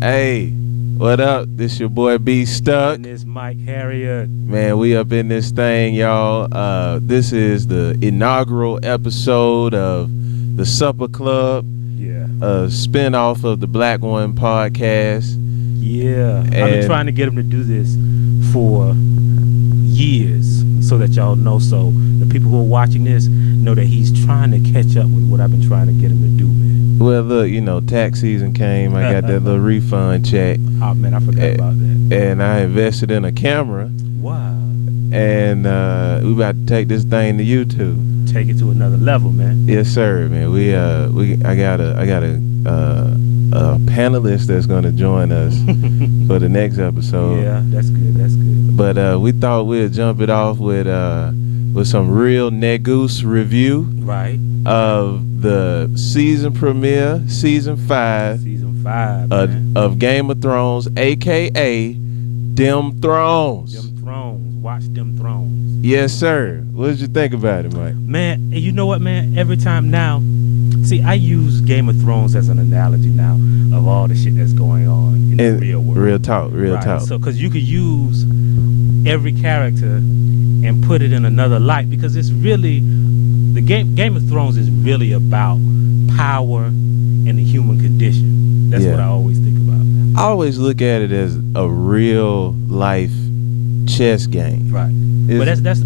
Hey, what up? This your boy B Stuck. And this Mike Harriet. Man, we up in this thing, y'all. This is the inaugural episode of the Supper Club, Yeah. a spinoff of the Black One podcast. Yeah. I've been And- trying to get him to do this for years so that y'all know. So the people who are watching this know that he's trying to catch up with what I've been trying to get him to do, man. Well, look, tax season came. I got that little refund check, Oh, man, I forgot about that. and I invested in a camera, Wow. and we about to take this thing to YouTube. Take it to another level, man. Yes, sir, man. I got a panelist that's gonna join us for the next episode. Yeah, that's good. That's good. But we thought we'd jump it off with some real Negoose review Right. of the season premiere, season 5 Season 5, man. of Game of Thrones, aka Dem Thrones. Them thrones. Watch them thrones. Yes, sir. What did you think about it, Mike? Man, and you know what, man? Every time now, see, I use Game of Thrones as an analogy now of all the shit that's going on in the real world. Real talk, real Right. talk. So, because you could use every character and put it in another light, because it's really the Game of Thrones is really about power and the human condition. That's what I always think about. I always look at it as a real life chess game. Right.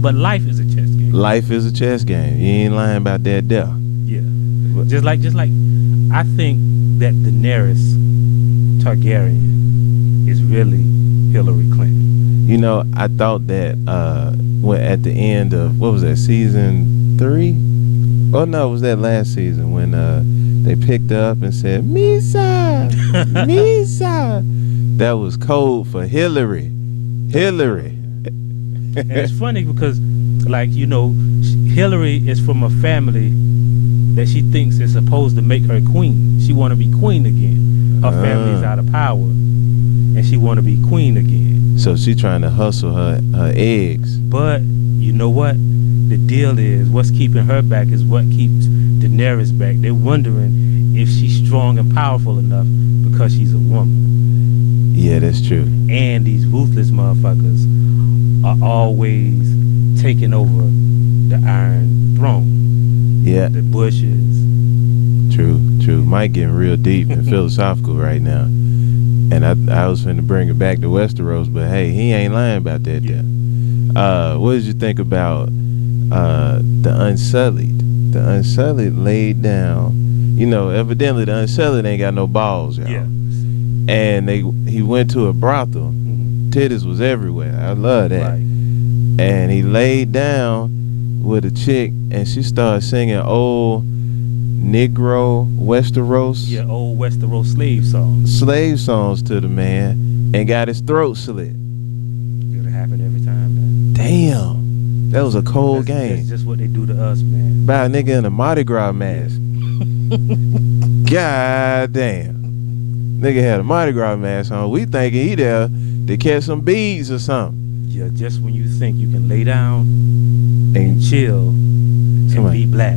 But life is a chess game. Life is a chess game. You ain't lying about that there. Yeah. Just like I think that Daenerys Targaryen is really Hillary Clinton. I thought that when at the end of, what was that, season 3? Oh no, it was that last season when they picked her up and said, Misa, Misa. That was code for Hillary. Hillary. And it's funny because, Hillary is from a family that she thinks is supposed to make her queen. She want to be queen again. Her family's out of power, and she want to be queen again. So she trying to hustle her eggs. But you know what? The deal is, what's keeping her back is what keeps Daenerys back. They're wondering if she's strong and powerful enough because she's a woman. Yeah, that's true. And these ruthless motherfuckers are always taking over the Iron Throne. Yeah. The Bushes. True. Mike getting real deep and philosophical right now. And I was finna bring it back to Westeros, but hey, he ain't lying about that there. What did you think about the Unsullied? The Unsullied laid down, evidently the Unsullied ain't got no balls, y'all. Yeah. And he went to a brothel. Mm-hmm. Titties was everywhere. I love that. Right. And he laid down with a chick, and she started singing old Negro Westeros Old Westeros slave songs to the man, and got his throat slit. It'll happen every time, man. Damn, that was a cold That's game. just what they do to us, man. By a nigga in a Mardi Gras mask. God damn. Nigga had a Mardi Gras mask on. We thinking he there to catch some beads or something. Yeah, just when you think you can lay down and chill and be black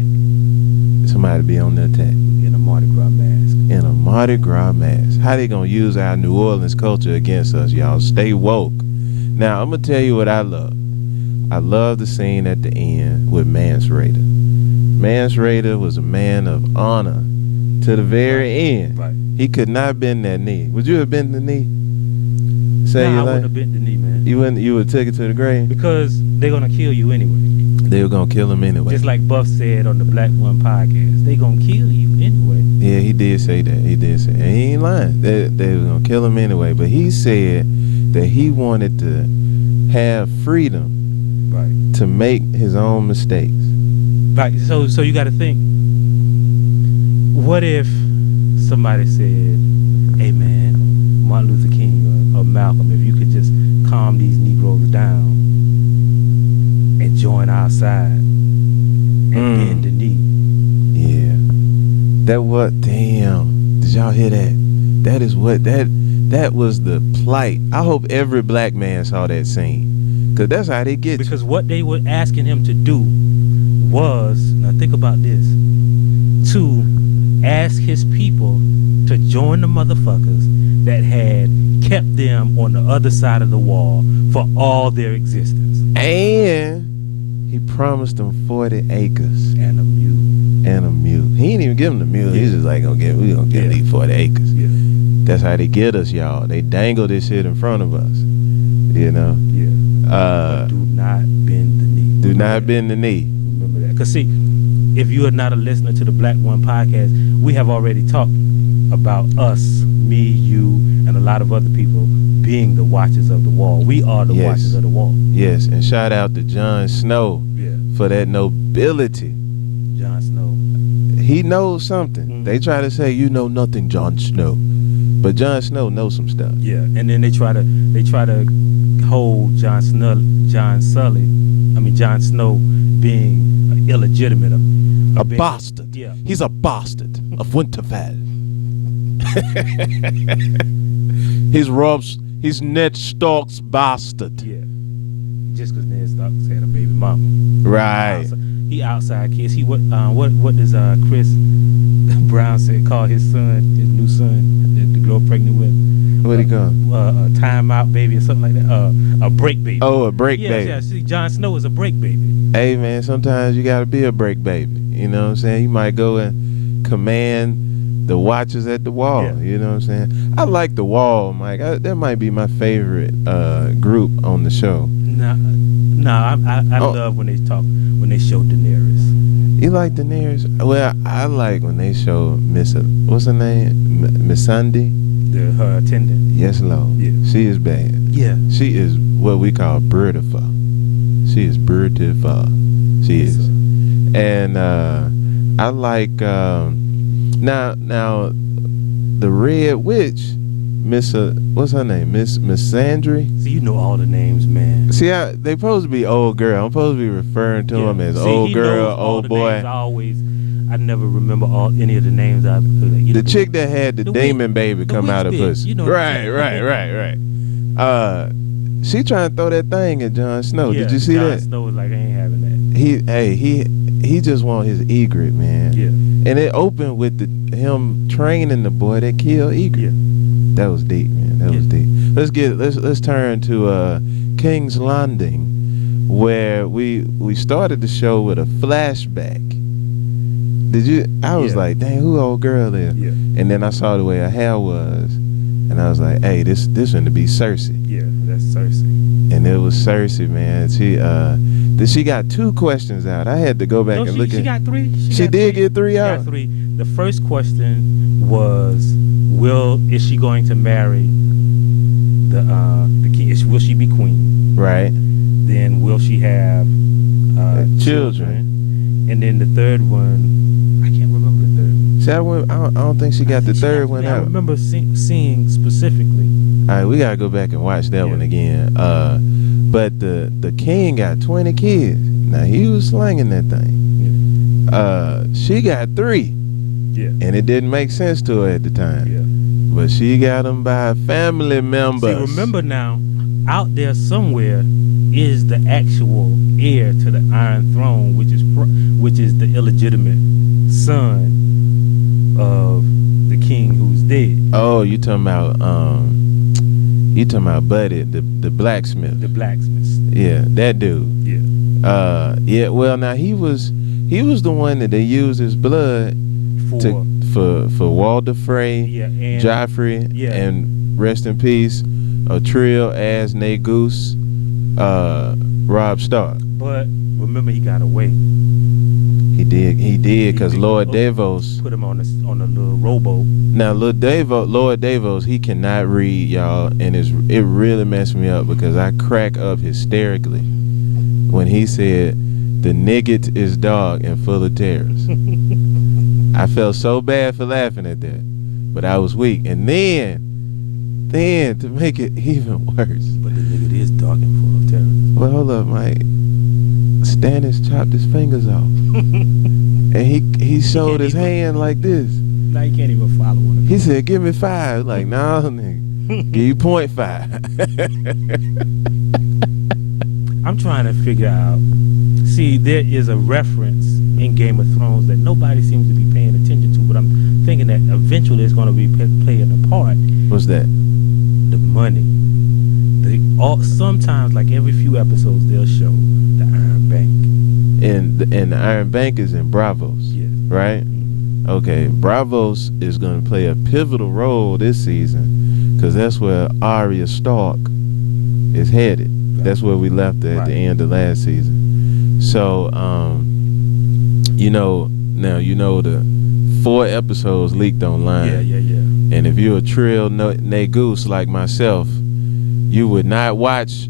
Somebody be on the attack. in a Mardi Gras mask. In a Mardi Gras mask. How they gonna use our New Orleans culture against us, y'all? Stay woke. Now, I'm gonna tell you what I love. I love the scene at the end with Mance Rayder. Mance Rayder was a man of honor to the very end. Right. He could not have been that knee. Would you have been the knee? I wouldn't have bent the knee, man. You wouldn't. You would take it to the grave. Because they're gonna kill you anyway. They were gonna kill him anyway. Just like Buff said on the Black One podcast, they gonna kill you anyway. Yeah, he did say that. He did say, and he ain't lying. They were gonna kill him anyway. But he said that he wanted to have freedom, Right. to make his own mistakes. Right. So you got to think. What if somebody said, "Hey, man, Martin Luther King or Malcolm, if you could just calm these Negroes down and join our side and bend the knee." Yeah. That what? Damn. Did y'all hear that? That is what that was the plight. I hope every black man saw that scene, cause that's how they get. Because what they were asking him to do was, now think about this, to ask his people to join the motherfuckers that had kept them on the other side of the wall for all their existence. And he promised them 40 acres And a mule. and a mule. He ain't even give them the mule. He's just like, we gonna get these 40 acres. Yeah. That's how they get us, y'all. They dangle this shit in front of us. You know? Yeah. But do not bend the knee. Do not bend the knee. Remember that. Because, see, if you are not a listener to the Black One podcast, we have already talked about us, me, you, and a lot of other people being the watchers of the wall. We are the watchers of the wall. Yes, and shout out to Jon Snow for that nobility. Jon Snow. He knows something. Mm-hmm. They try to say, you know nothing, Jon Snow. But Jon Snow knows some stuff. Yeah, and then they try to hold Jon Snow being illegitimate. A bastard. Yeah. He's a bastard of Winterfell. He's Ned Stark's bastard. Yeah. Just because Ned Stark had a baby mama. Right. He outside kids. What does Chris Brown call his son, his new son, the girl pregnant with? What he call? A timeout baby or something like that. A break baby. Oh, a break baby. Yeah. See, Jon Snow is a break baby. Hey man, sometimes you gotta be a break baby. You know what I'm saying? You might go and command the watchers at the wall. Yeah. You know what I'm saying? I like the wall, Mike. That might be my favorite group on the show. I love when they show Daenerys. You like Daenerys? Well, I like when they show what's her name? Miss Sunday? Her attendant. Yes, Lord. Yeah. She is bad. Yeah. She is what we call beautiful. She is beautiful. She is. And I like now the Red Witch, what's her name? Miss Sandry. See, you know all the names, man. See, they supposed to be old girl. I'm supposed to be referring to them as old girl, old boy. I never remember any of the names. The chick that had the demon baby come out of pussy. You know right. She trying to throw that thing at Jon Snow. Yeah, did you see Jon that? Snow was like, I ain't having that. He just want his egret, man. Yeah. And it opened with him training the boy that killed egret. Yeah. That was deep, man. That was deep. Let's turn to King's Landing, where we started the show with a flashback. I was like, dang, who old girl is? Yeah. And then I saw the way her hair was, and I was like, hey, this going to be Cersei. Yeah, that's Cersei. And it was Cersei, man. She got 2 questions out. I had to go back and look at. She got 3. She did get 3 out. She got 3. The first question was, is she going to marry the king? Will she be queen? Right. Then will she have children? And then the third one, I can't remember the third one. See, I don't think she got the third one out. I remember seeing specifically. All right, we gotta go back and watch that one again. But the king got 20 kids. Now he was slanging that thing. She got 3. Yeah. And it didn't make sense to her at the time. Yeah. But she got them by family members. See, remember now, out there somewhere is the actual heir to the Iron Throne, which is the illegitimate son of the king who's dead. Oh, you talking about Buddy, the blacksmith. The blacksmith. Yeah, that dude. Yeah. Yeah. Well, now he was the one that they used his blood for Walder Frey, and Joffrey, and rest in peace, Trill as Goose, Robb Stark. But remember, he got away. He did, because Lord Davos put him on a little rowboat. Now, Lord Davos, he cannot read, y'all, and it really messed me up because I crack up hysterically when he said, "The nigget is dark and full of terrors." I felt so bad for laughing at that, but I was weak. And then to make it even worse. But the nigget is dark and full of terrors. Well, hold up, Mike. Stannis chopped his fingers off. And he showed his hand like this. Now you can't even follow one of them. He said, "Give me 5." Like, nah, nigga. Give you 0.5. I'm trying to figure out. See, there is a reference in Game of Thrones that nobody seems to be paying attention to, but I'm thinking that eventually it's going to be playing a part. What's that? The money. Sometimes, like every few episodes, they'll show the Iron Bank. And the Iron Bank is in Bravos, Yes. right? Okay, Bravos is going to play a pivotal role this season because that's where Arya Stark is headed. Right. That's where we left her at the end of last season. So, now the 4 episodes leaked online. Yeah. And if you're a Trill Goose like myself, you would not watch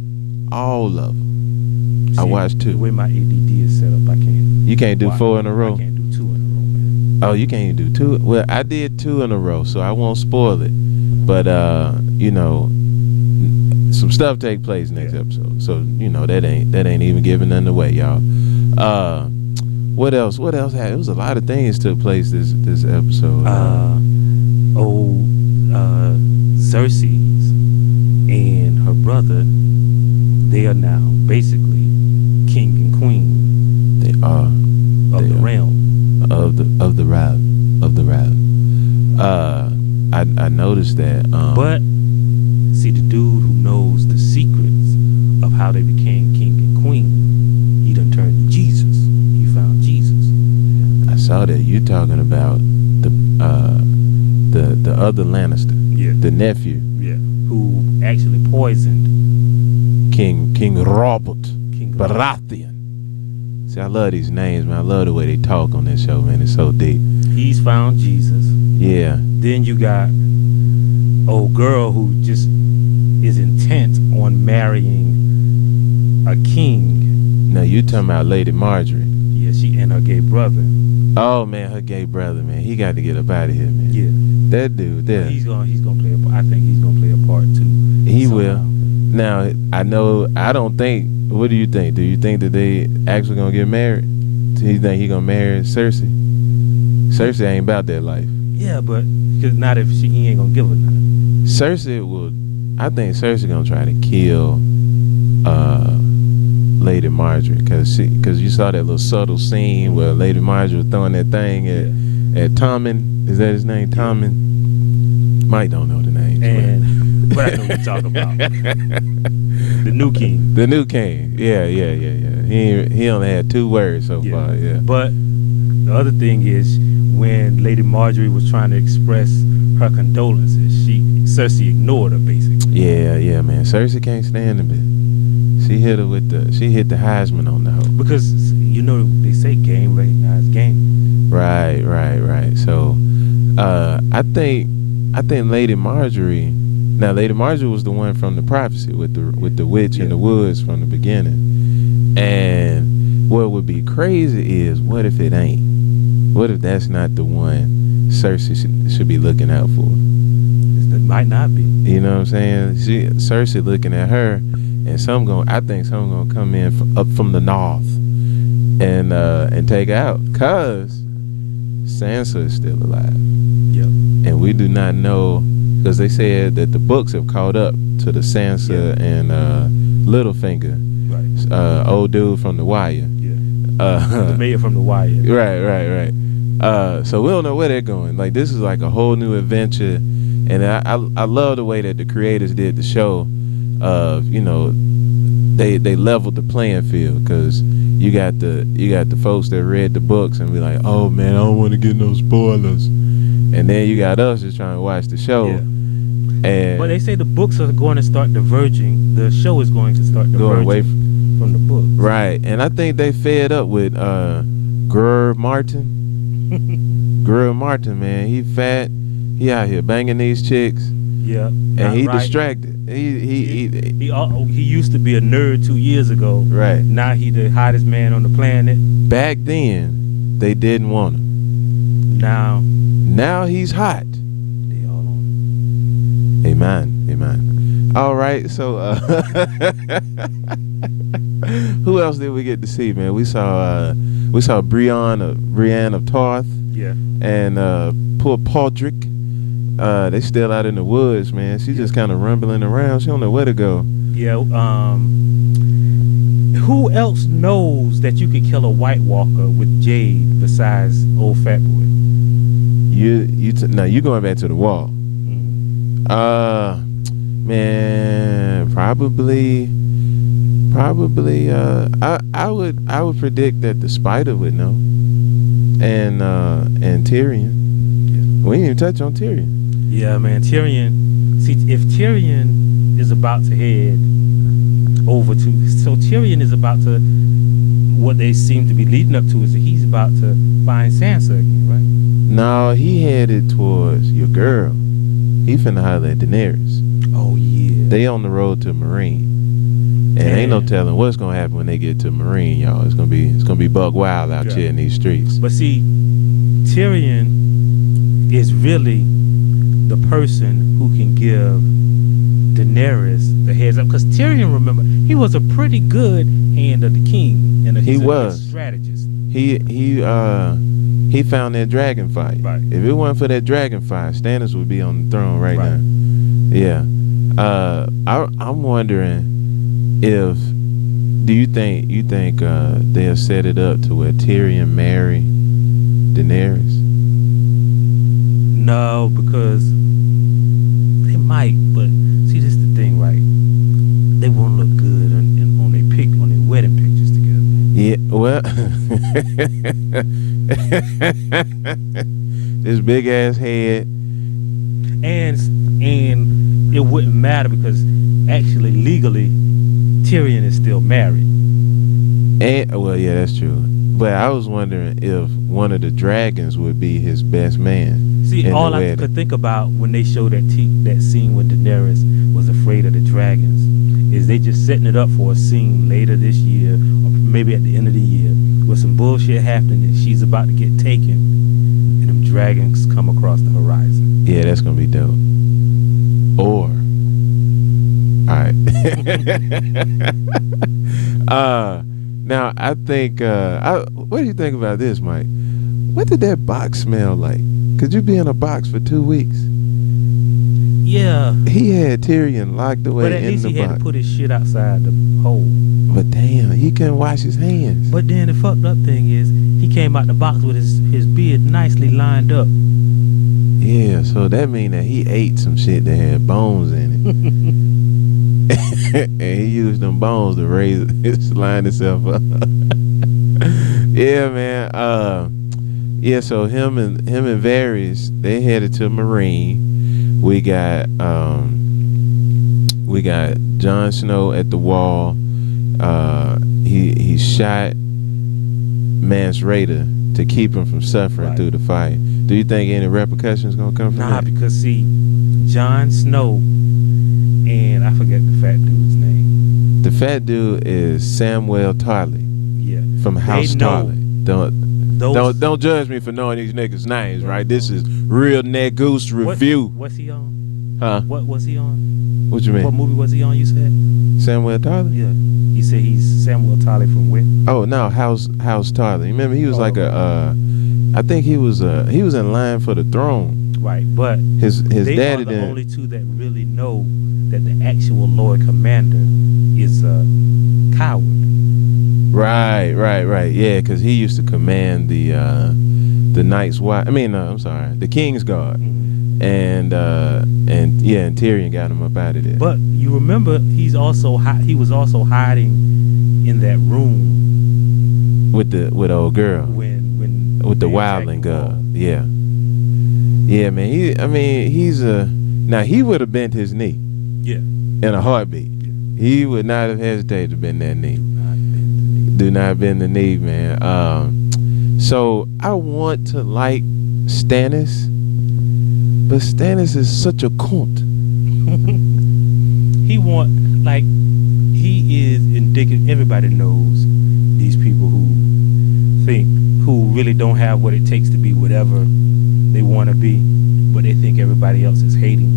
all of them. I watched 2. The way my ADD is set up, I can't. You can't do 4 in a row? I can't do 2 in a row, man. Oh, you can't even do 2? Well, I did 2 in a row, so I won't spoil it. But, some stuff take place next episode. So, that ain't even giving nothing away, y'all. What else? What else happened? It was a lot of things took place this episode. Cersei's and her brother, they are now basically king and queen. They are of the realm. Of the realm. I noticed that. But see, the dude who knows the secrets of how they became king and queen, he done turned to Jesus. He found Jesus. I saw that. You talking about the other Lannister, the nephew, who actually poisoned King Robert Baratheon. See, I love these names, man. I love the way they talk on this show, man. It's so deep. He's found Jesus. Yeah. Then you got old girl who just is intent on marrying a king. Now you talking about Lady Marjorie? Yeah, she and her gay brother. Oh man, her gay brother, man. He got to get up out of here, man. Yeah. That dude there. He's gonna play a part. I think he's gonna play a part too. He will. Now I don't think. What do you think? Do you think that they actually gonna get married? Do you think he gonna marry Cersei? Cersei ain't about that life. Yeah, but because not if he ain't gonna give her nothing. Cersei will. I think Cersei gonna try to kill Lady Marjorie because you saw that little subtle scene where Lady Marjorie was throwing that thing at Tommen. Is that his name? Tommen? Mike don't know the name. But I know what you're talking about. The new king. The new king. Yeah. He only had 2 words so far. Yeah. But the other thing is when Lady Marjorie was trying to express her condolences, Cersei ignored her basically. Yeah, man. Cersei can't stand it. She hit the Heisman on the hoe. Because they say game recognized game. Right. So I think Lady Marjorie. Now Lady Marjorie was the one from the prophecy with the witch in the woods from the beginning. And what would be crazy is what if it ain't? What if that's not the one Cersei should be looking out for? It might not be. You know what I'm saying? Cersei looking at her, and I think some gonna come in up from the north and take her out, cause Sansa is still alive. Yep. And we do not know, because they said that the books have caught up to the Sansa and Littlefinger, right? Old dude from The Wire. Yeah. The mayor from The Wire. Right. So we don't know where they're going. Like, this is like a whole new adventure, and I love the way that the creators did the show. They leveled the playing field, because you got the folks that read the books and be like, oh man, I don't want to get no spoilers, and then you got us just trying to watch the show. Yeah. And but they say the books are going to start diverging. The show is going to start diverging going away from the books. Right, and I think they fed up with Martin. Martin, man, he fat. He out here banging these chicks. Yeah, and he distracted. He used to be a nerd 2 years ago. Right. Now he the hottest man on the planet. Back then, they didn't want him. Now he's hot. They all on it. Amen. All right, so who else did we get to see, man? We saw Brienne of Tarth. Yeah. And poor Podrick. They still out in the woods, man. She's just kind of rumbling around. She don't know where to go. Yeah. Who else knows that you could kill a White Walker with jade besides old fat boy? now you going back to the wall. Mm. Man, probably. I would predict that the spider would know, and Tyrion. Yeah. We didn't even touch on Tyrion. Yeah, man. Tyrion. See, if Tyrion is about to head over to, so Tyrion is about to, what they seem to be leading up to is that he's about to find Sansa again, right? No, he headed towards your girl. He finna holler at Daenerys. Oh yeah. They on the road to Marine. And ain't no telling what's gonna happen when they get to Marine, y'all. It's gonna be buck wild out here in these streets. But see, Tyrion is really the person who can give Daenerys the heads up, because Tyrion, remember, he was a pretty good hand of the king, and He was a strategist. He found that dragon fight. Right. If it wasn't for that dragon fight, Stannis would be on the throne right now. Yeah. I'm wondering if you think they'll set it up to where Tyrion marry Daenerys? No, because they might, but see, this is the thing, right? They won't look good on their wedding pictures together. Yeah, well, this big ass head, and it wouldn't matter because actually legally Tyrion is still married. and well, yeah, that's true. But I was wondering if one of the dragons would be his best man. See, all I could think about when they showed that scene when Daenerys was afraid of the dragons is they just setting it up for a scene later this year or maybe at the end of the year with some bullshit happening and she's about to get taken and them dragons come across the horizon. Yeah, that's gonna be dope. Or, all right. Now I think. What do you think about this, Mike? What did that box smell like? Could you be in a box for 2 weeks? Yeah. He had Tyrion locked away in the box. But at least he had to put his shit outside the hole. But damn, he couldn't wash his hands. But then the fucked up thing is, he came out the box with his beard nicely lined up. Yeah, so that mean that he ate some shit that had bones in it. And he used them bones to line himself up. Yeah, man. Yeah, so him and Varys, they headed to Marine. We got Jon Snow at the wall. He shot Mance Rayder to keep him from suffering through the fight. Do you think any repercussions gonna come from that? Nah, because see, Jon Snow and I forget the fat dude's name. The fat dude is Samwell Tarly. Yeah. From House Tarly. Don't judge me for knowing these niggas' names, right? This is Real Negoose Review. What's he on? Huh? What was he on? What you mean? What movie was he on, you said? Samwell Tarly? Yeah. You said he's Samwell Tarly from where? Oh no, House Tarly. Remember he was like I think he was in line for the throne. Right, but his they daddy are the only two that really know that the actual Lord Commander is a coward. Right. Yeah, because he used to command the Night's Watch. The King's Guard. Mm-hmm. And Tyrion got him up out of there. But you remember, he was also hiding in that room with old girl. When with the wildling girl. Yeah, man. He would have bent his knee. Yeah. In a heartbeat. Yeah. He would not have hesitated to bend that knee. Do not bend the knee, man. So I want to like Stannis, but Stannis is such a cunt. He is indicative. Everybody knows these people who really don't have what it takes to be whatever they want to be, but they think everybody else is hating.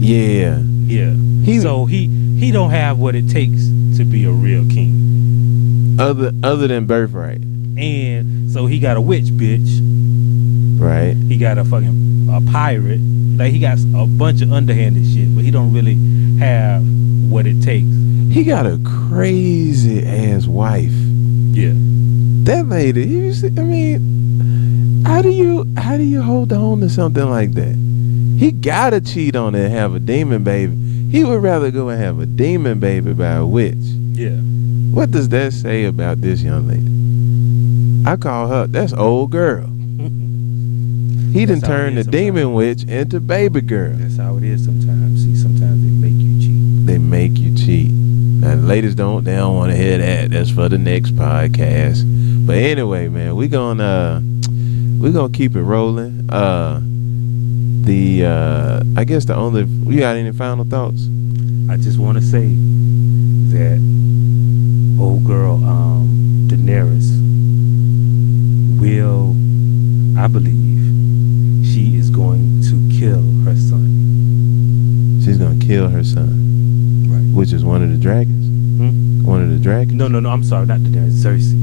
Yeah. So he don't have what it takes to be a real king. Other than birthright. And so he got a witch bitch. Right. He got a pirate. Like, he got a bunch of underhanded shit, but he don't really have what it takes. He got a crazy ass wife. Yeah. That lady, How do you hold on to something like that? He gotta cheat on her and have a demon baby. He would rather go and have a demon baby by a witch. Yeah. What does that say about this young lady? I call her, that's old girl. He done That's how it turned the is sometimes. demon witch into baby girl. That's how it is sometimes. See, sometimes they make you cheat. They make you cheat. Now the ladies don't want to hear that. That's for the next podcast. But anyway, man, we gonna keep it rolling. I guess you got any final thoughts? I just want to say that old girl Daenerys will, I believe, she is going to kill her son. She's gonna kill her son, Right. which is one of the dragons. One of the dragons. No, I'm sorry, not Daenerys. Cersei.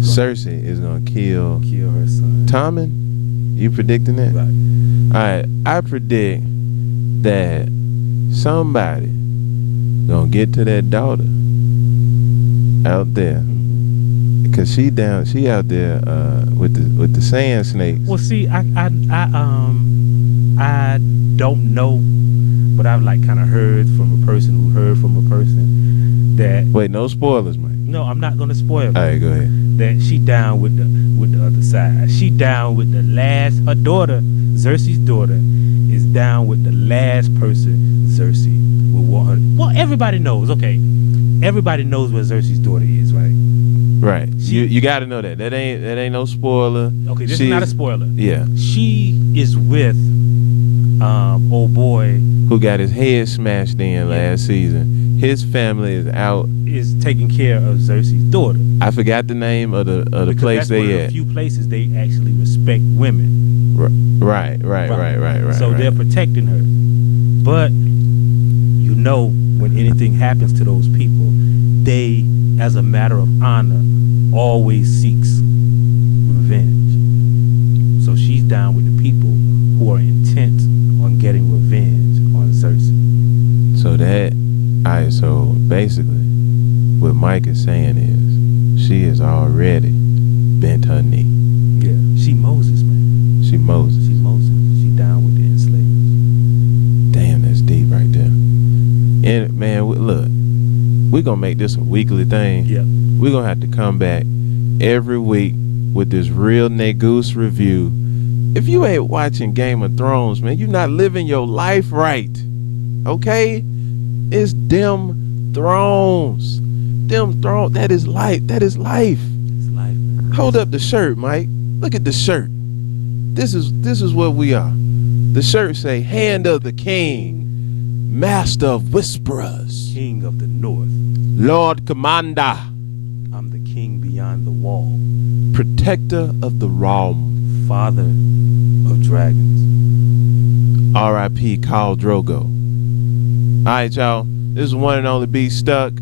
Cersei is gonna kill her son. Tommen. You predicting that? Right. All right. I predict that somebody gonna get to that daughter out there, because she out there with the sand snakes. Well, see, I don't know, but I've like kind of heard from a person who heard from a person that. Wait, no spoilers, Mike. No, I'm not gonna spoil it. All right, go ahead. That she down with the other side. She down with the last. Her daughter, Cersei's daughter, is down with the last person Cersei will want her. Well, everybody knows. Okay, everybody knows what Cersei's daughter is, right? Right. You got to know that. That ain't no spoiler. Okay, this is not a spoiler. Yeah. She is with old boy who got his head smashed in last season. His family is out. Is taking care of Cersei's daughter. I forgot the name of the place they at. A few places they actually respect women. Right. So they're protecting her. But you know, when anything happens to those people, they, as a matter of honor, always seeks revenge. So she's down with the people who are intent on getting revenge on Cersei. So basically, what Mike is saying is, she is already bent her knee. Yeah, she Moses, man. She Moses. She down with the enslaved. Damn, that's deep right there. And man, look, we're gonna make this a weekly thing. Yep. We're gonna have to come back every week with this real Negoose review. If you ain't watching Game of Thrones, man, you're not living your life right. Okay? It's them thrones. Them thrones. That is life. That is life. It's life, man. Hold up the shirt, Mike. Look at the shirt. This is what we are. The shirt say, Hand of the King, Master of Whisperers, King of the North, Lord Commander, I'm the king beyond the wall, Protector of the realm, Father of dragons, R.I.P. Khal Drogo. All right, y'all. This is one and only Be Stuck.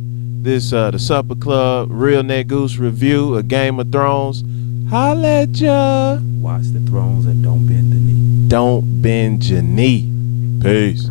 This the Supper Club Real Negoose review of Game of Thrones. Holla at ya. Watch the thrones and don't bend the knee. Don't bend your knee. Peace.